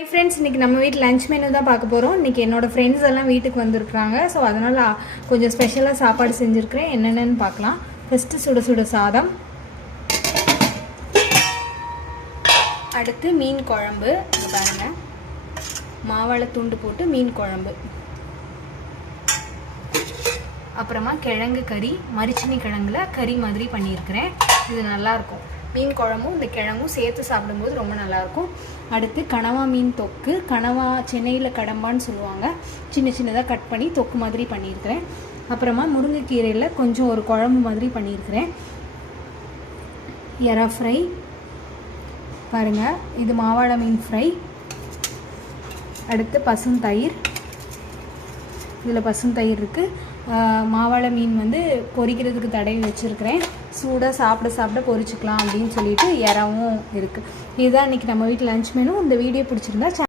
Hi friends, இன்னைக்கு நம்ம வீட்ல லஞ்ச் மெனு தான் பார்க்க போறோம். இன்னைக்கு என்னோட फ्रेंड्स எல்லாம் வீட்டுக்கு வந்திருக்காங்க. சோ அதனால கொஞ்சம் ஸ்பெஷலா சாப்பாடு செஞ்சிருக்கேன். என்னென்னன்னு பார்க்கலாம். ஃபர்ஸ்ட் சுட சுட சாதம். அடுத்து மீன் குழம்பு. இங்க பாருங்க. மாவாளை துண்டு போட்டு மீன் குழம்பு. அப்புறமா கிழங்கு கறி, மரிச்சினி கிழங்குல கறி மாதிரி பண்ணியிருக்கிறேன். இது நல்லா இருக்கும். மீன் குழம்பும் இந்த கிழங்கும் சேர்த்து சாப்பிடும்போது ரொம்ப நல்லாயிருக்கும். அடுத்து கனவா மீன் தொக்கு. கனவா சென்னையில் கடம்பான்னு சொல்லுவாங்க. சின்ன சின்னதாக கட் பண்ணி தொக்கு மாதிரி பண்ணியிருக்கிறேன். அப்புறமா முருங்கைக்கீரையில் கொஞ்சம் ஒரு குழம்பு மாதிரி பண்ணியிருக்கிறேன். எறா ஃப்ரை பாருங்கள், இது மாவாழை மீன் ஃப்ரை. அடுத்து பசுந்தயிர், இதில் பசுந்தயிர் இருக்குது. மாவாழை மீன் வந்து பொரிக்கிறதுக்கு தடவி வச்சுருக்கிறேன். சூடாக சாப்பிட பொரிச்சுக்கலாம் அப்படின்னு சொல்லிட்டு இறாவும் இருக்குது. இதுதான் இன்றைக்கி நம்ம வீட்டில் லஞ்ச் மெனு. இந்த வீடியோ பிடிச்சிருந்தா